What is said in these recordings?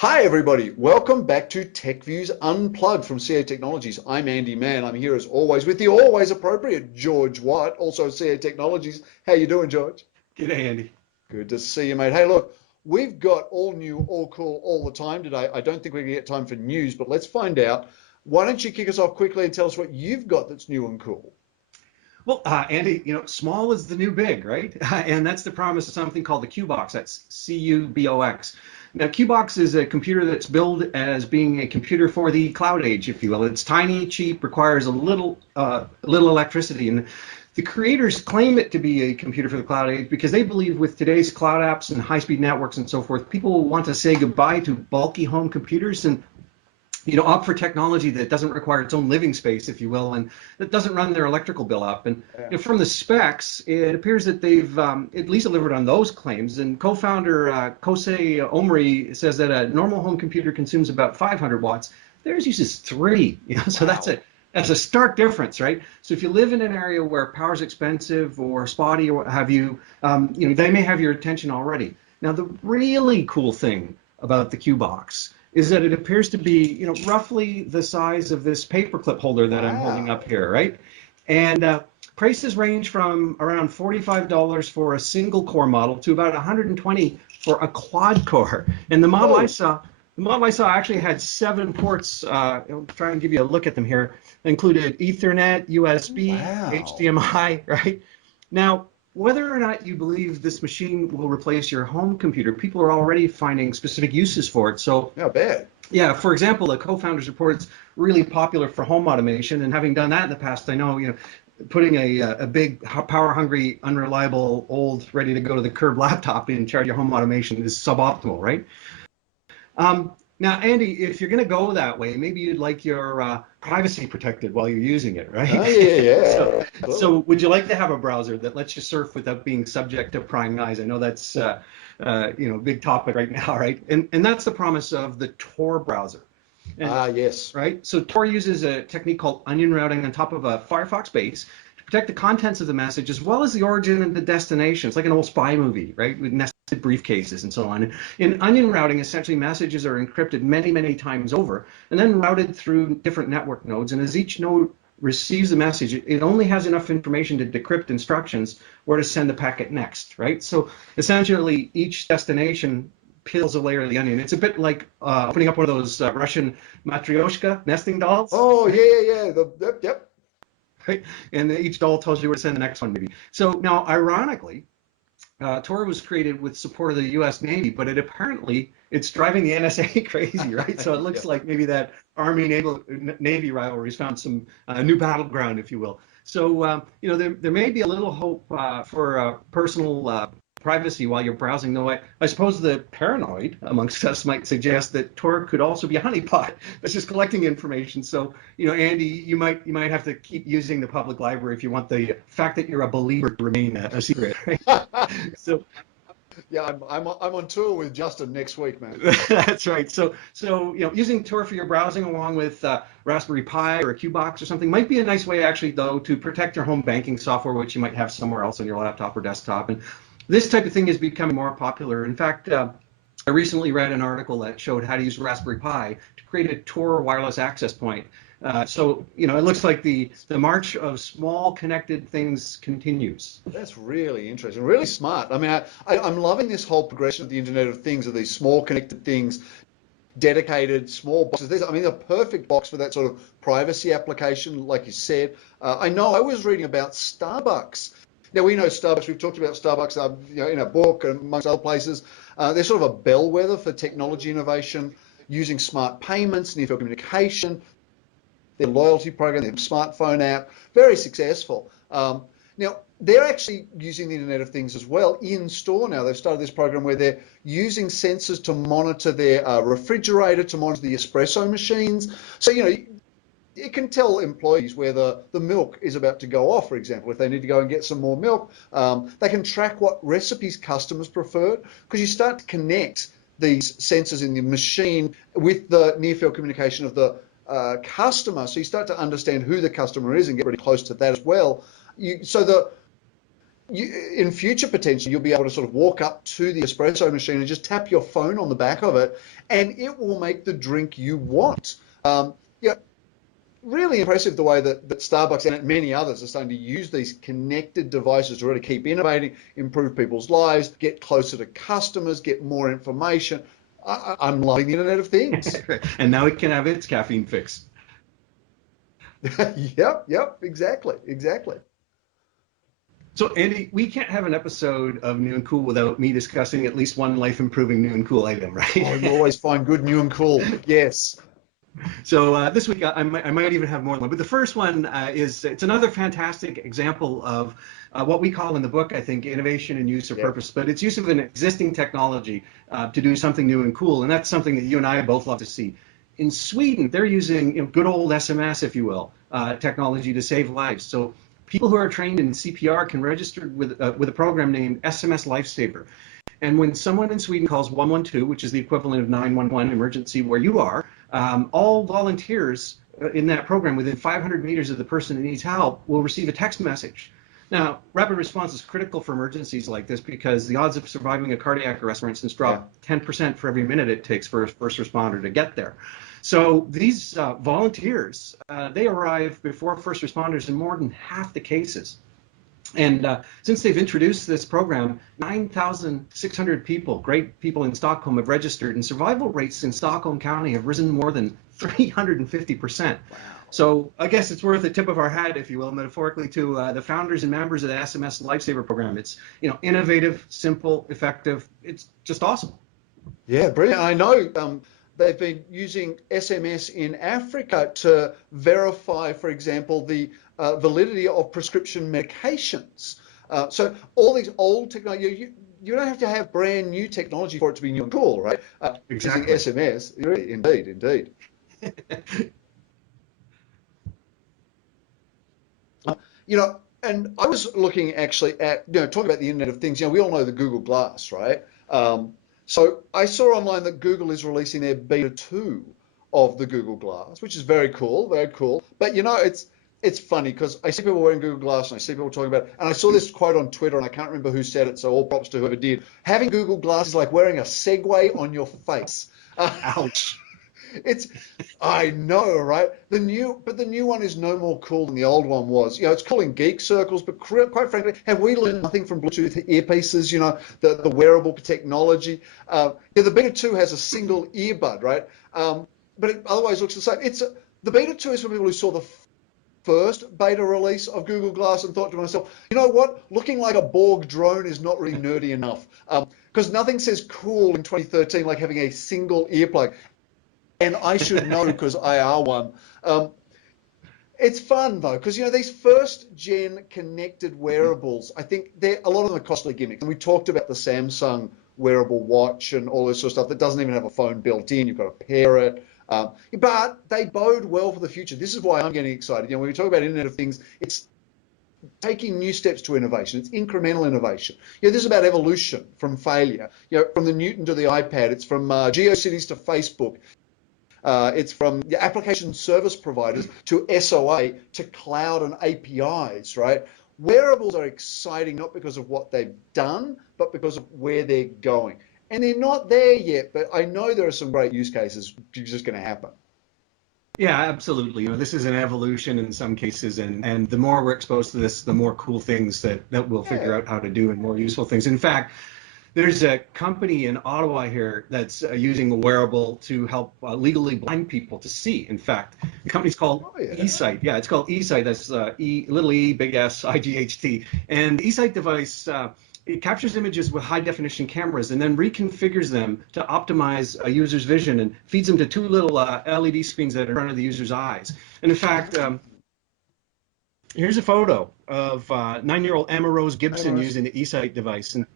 Hi everybody, welcome back to TechViews Unplugged from CA Technologies. I'm Andy Mann. I'm here as always with the always appropriate George White, also CA Technologies. How you doing, George? G'day, Andy. Good to see you, mate. Hey, look, we've got all new, all cool, all the time today. I don't think we're gonna get time for news, but let's find out. Why don't you kick us off quickly and tell us what you've got that's new and cool? Well, Andy, small is the new big, right? And that's the promise of something called the Q-Box. That's C-U-B-O-X. Now, Q-Box is a computer that's billed as being a computer for the cloud age, if you will. It's tiny, cheap, requires a little electricity, and the creators claim it to be a computer for the cloud age because they believe with today's cloud apps and high-speed networks and so forth, people will want to say goodbye to bulky home computers and opt for technology that doesn't require its own living space, if you will, and that doesn't run their electrical bill up. And from the specs, it appears that they've at least delivered on those claims. And co-founder Kosei Omri says that a normal home computer consumes about 500 watts. Theirs uses 3. So Wow. that's a stark difference, right? So if you live in an area where power's expensive or spotty or what have you, they may have your attention already. Now, the really cool thing about the Q-Box is that it appears to be, roughly the size of this paperclip holder that I'm holding Wow. up here, right? And prices range from around $45 for a single core model to about $120 for a quad core. And Whoa. the model I saw actually had 7 ports. I'll try and give you a look at them here. They included Ethernet, USB, Wow. HDMI, right? Now, whether or not you believe this machine will replace your home computer, people are already finding specific uses for it. So, Not bad. yeah, for example, the co-founders report it's really popular for home automation, and having done that in the past, I know, putting a big, power-hungry, unreliable, old, ready to go to the curb laptop in charge of your home automation is suboptimal, right? Now, Andy, if you're going to go that way, maybe you'd like your privacy protected while you're using it, right? Oh, yeah, So, yeah. so Absolutely. would you like to have a browser that lets you surf without being subject to prying eyes? I know that's big topic right now, right? And that's the promise of the Tor browser. And Ah, yes. right, so Tor uses a technique called onion routing on top of a Firefox base to protect the contents of the message as well as the origin and the destination. It's like an old spy movie, right, with nested briefcases and so on. In onion routing, essentially messages are encrypted many, many times over and then routed through different network nodes. And as each node receives the message, it only has enough information to decrypt instructions where to send the packet next, right? So essentially, each destination peels a layer of the onion. It's a bit like opening up one of those Russian matryoshka nesting dolls, Oh, yeah, right? yeah, yeah. Yep. Right? And each doll tells you where to send the next one, maybe. So now, ironically, Tor was created with support of the U.S. Navy, but it's driving the NSA crazy, right? So it looks Yep. like maybe that Army-Navy rivalry's found some new battleground, if you will. So there may be a little hope for personal privacy while you're browsing. Though I suppose the paranoid amongst us might suggest that Tor could also be a honeypot that's just collecting information. So Andy, you might have to keep using the public library if you want the fact that you're a believer to remain a secret, right? So Yeah, I'm on tour with Justin next week, man. that's right. So using Tor for your browsing along with Raspberry Pi or a Qbox or something might be a nice way, actually, though, to protect your home banking software, which you might have somewhere else on your laptop or desktop. And this type of thing is becoming more popular. In fact, I recently read an article that showed how to use Raspberry Pi to create a Tor wireless access point. So it looks like the march of small connected things continues. That's really interesting, really smart. I mean, I'm loving this whole progression of the Internet of Things, of these small connected things, dedicated small boxes. I mean, a perfect box for that sort of privacy application, like you said. I know I was reading about Starbucks. Now, we know Starbucks, we've talked about Starbucks in a book and amongst other places. They're sort of a bellwether for technology innovation, using smart payments, near-field communication, their loyalty program, their smartphone app, very successful. Now, they're actually using the Internet of Things as well in store now. They've started this program where they're using sensors to monitor their refrigerator, to monitor the espresso machines. So, it can tell employees where the milk is about to go off, for example. If they need to go and get some more milk, they can track what recipes customers preferred, because you start to connect these sensors in the machine with the near-field communication of the customer. So you start to understand who the customer is and get really close to that as well. So in future potentially, you'll be able to sort of walk up to the espresso machine and just tap your phone on the back of it, and it will make the drink you want. Yeah, really impressive the way that Starbucks and many others are starting to use these connected devices to really keep innovating, improve people's lives, get closer to customers, get more information. I'm loving the Internet of Things. And now it can have its caffeine fix. Yep, exactly. So, Andy, we can't have an episode of New and Cool without me discussing at least one life-improving New and Cool item, right? Oh, you always find good, new, and cool. Yes. So this week I might even have more than one, but the first one it's another fantastic example of what we call in the book, I think, innovation and use of purpose, but it's use of an existing technology to do something new and cool, and that's something that you and I both love to see. In Sweden, they're using good old SMS, if you will, technology to save lives. So people who are trained in CPR can register with a program named SMS Lifesaver. And when someone in Sweden calls 112, which is the equivalent of 911 emergency where you are, all volunteers in that program within 500 meters of the person that needs help will receive a text message. Now, rapid response is critical for emergencies like this because the odds of surviving a cardiac arrest, for instance, drop 10% for every minute it takes for a first responder to get there. So these volunteers, they arrive before first responders in more than half the cases. And since they've introduced this program, 9,600 people, great people in Stockholm, have registered, and survival rates in Stockholm County have risen more than 350%. Wow. So I guess it's worth a tip of our hat, if you will, metaphorically, to the founders and members of the SMS Lifesaver program. It's innovative, simple, effective. It's just awesome. Yeah, brilliant. I know they've been using SMS in Africa to verify, for example, the validity of prescription medications. So all these old technology, you don't have to have brand new technology for it to be new and cool, right? Exactly. Using SMS, indeed. And I was looking actually at, talking about the Internet of Things. We all know the Google Glass, right? So I saw online that Google is releasing their beta 2 of the Google Glass, which is very cool, very cool. But it's funny because I see people wearing Google Glass and I see people talking about it. And I saw this quote on Twitter and I can't remember who said it, so all props to whoever did. Having Google Glass is like wearing a Segway on your face. Ouch. I know, right? The new one is no more cool than the old one was. It's cool in geek circles, but quite frankly, have we learned nothing from Bluetooth earpieces? The wearable technology. The Beta 2 has a single earbud, right? But it otherwise looks the same. The Beta 2 is for people who saw the first beta release of Google Glass and thought to myself, you know what? Looking like a Borg drone is not really nerdy enough. Because nothing says cool in 2013 like having a single earplug. And I should know because I are one. It's fun though, because these first gen connected wearables, I think a lot of them are costly gimmicks. And we talked about the Samsung wearable watch and all this sort of stuff that doesn't even have a phone built in. You've got to pair it. But they bode well for the future. This is why I'm getting excited. When we talk about Internet of Things, it's taking new steps to innovation. It's incremental innovation. This is about evolution from failure. From the Newton to the iPad. It's from GeoCities to Facebook. It's from the application service providers to SOA to cloud and APIs, right? Wearables are exciting not because of what they've done, but because of where they're going. And they're not there yet, but I know there are some great use cases just going to happen. Yeah, absolutely. This is an evolution in some cases, and the more we're exposed to this, the more cool things that we'll figure out how to do and more useful things. In fact, there's a company in Ottawa here that's using a wearable to help legally blind people to see. In fact, the company's called eSight. Yeah, it's called eSight. That's little e, big S, IGHT. And the eSight device, it captures images with high definition cameras and then reconfigures them to optimize a user's vision and feeds them to two little LED screens that are in front of the user's eyes. And in fact, here's a photo of 9-year-old Emma Rose Gibson using the eSight device. And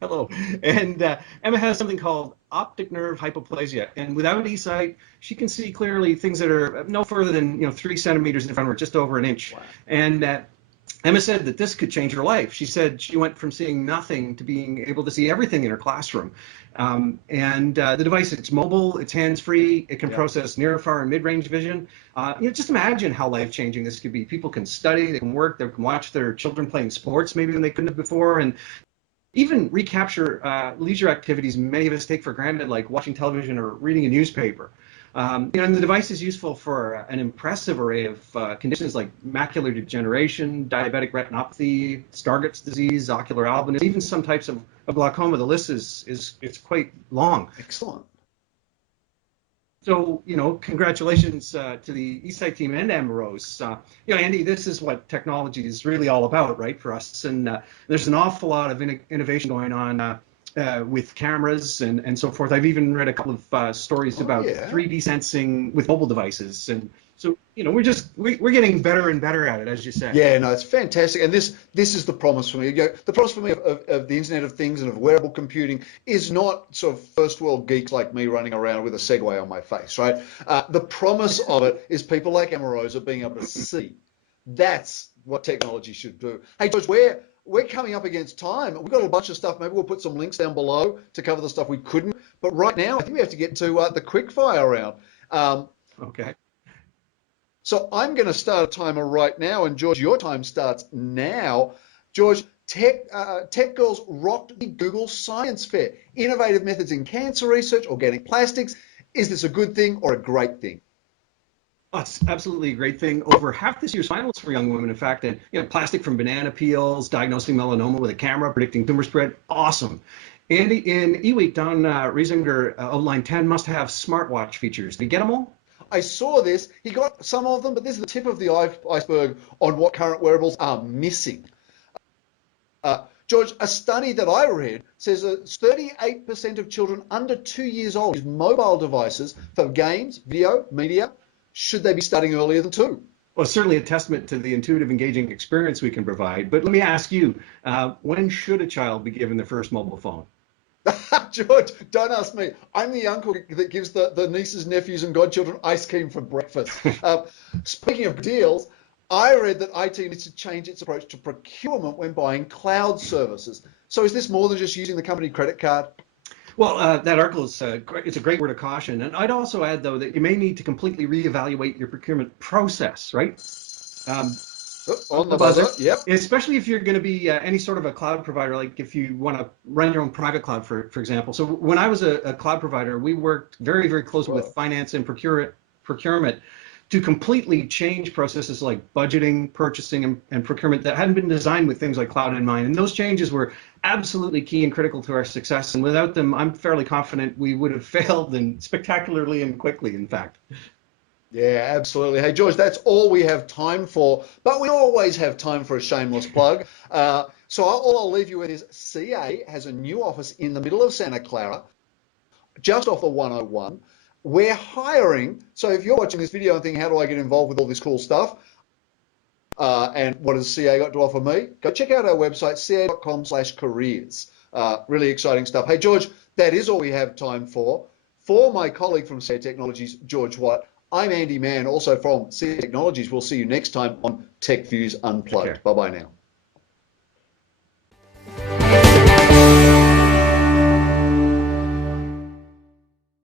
hello. And Emma has something called optic nerve hypoplasia. And without eSight, she can see clearly things that are no further than 3 centimeters in front of her, just over an inch. Wow. And Emma said that this could change her life. She said she went from seeing nothing to being able to see everything in her classroom. The device, it's mobile, it's hands-free, it can Yeah. process near, far, and mid-range vision. Just imagine how life-changing this could be. People can study, they can work, they can watch their children playing sports maybe when they couldn't have before, and even recapture leisure activities many of us take for granted, like watching television or reading a newspaper. And the device is useful for an impressive array of conditions like macular degeneration, diabetic retinopathy, Stargardt's disease, ocular albinism, even some types of glaucoma. The list is it's quite long. Excellent. So, congratulations to the Eastside team and Ambrose. Andy, this is what technology is really all about, right, for us. And there's an awful lot of innovation going on with cameras and so forth. I've even read a couple of stories about 3D sensing with mobile devices. And so, we're getting better and better at it, as you said. Yeah, no, it's fantastic. And this is the promise for me. The promise for me of the Internet of Things and of wearable computing is not sort of first world geeks like me running around with a Segway on my face, right? The promise of it is people like Amarosa being able to see. That's what technology should do. Hey, George, we're coming up against time. We've got a bunch of stuff. Maybe we'll put some links down below to cover the stuff we couldn't. But right now, I think we have to get to the quickfire round. Okay. So I'm going to start a timer right now, and George, your time starts now. George, Tech Girls rocked the Google Science Fair. Innovative methods in cancer research, organic plastics. Is this a good thing or a great thing? Oh, it's absolutely a great thing. Over half this year's finalists for young women, in fact, and plastic from banana peels, diagnosing melanoma with a camera, predicting tumor spread. Awesome. And in eWeek, Don Riesinger outlined 10 must-have smartwatch features. Did you get them all? I saw this. He got some of them, but this is the tip of the iceberg on what current wearables are missing. George, a study that I read says that 38% of children under 2 years old use mobile devices for games, video, media. Should they be starting earlier than 2? Well, it's certainly a testament to the intuitive, engaging experience we can provide. But let me ask you, when should a child be given their first mobile phone? George, don't ask me. I'm the uncle that gives the nieces, nephews, and godchildren ice cream for breakfast. Speaking of deals, I read that IT needs to change its approach to procurement when buying cloud services. So is this more than just using the company credit card? Well, that article is it's a great word of caution. And I'd also add, though, that you may need to completely reevaluate your procurement process, right? On the buzzer, yep. Especially if you're going to be any sort of a cloud provider, like if you want to run your own private cloud, for example. So when I was a cloud provider, we worked very, very closely with finance and procurement to completely change processes like budgeting, purchasing, and procurement that hadn't been designed with things like cloud in mind. And those changes were absolutely key and critical to our success. And without them, I'm fairly confident we would have failed, and spectacularly and quickly, in fact. Yeah, absolutely. Hey, George, that's all we have time for, but we always have time for a shameless plug. So all I'll leave you with is CA has a new office in the middle of Santa Clara, just off the 101. We're hiring, so if you're watching this video and thinking, how do I get involved with all this cool stuff? And what has CA got to offer me? Go check out our website, ca.com/careers. Really exciting stuff. Hey, George, that is all we have time for. For my colleague from CA Technologies, George White, I'm Andy Mann, also from CA Technologies. We'll see you next time on TechViews Unplugged. Bye-bye now.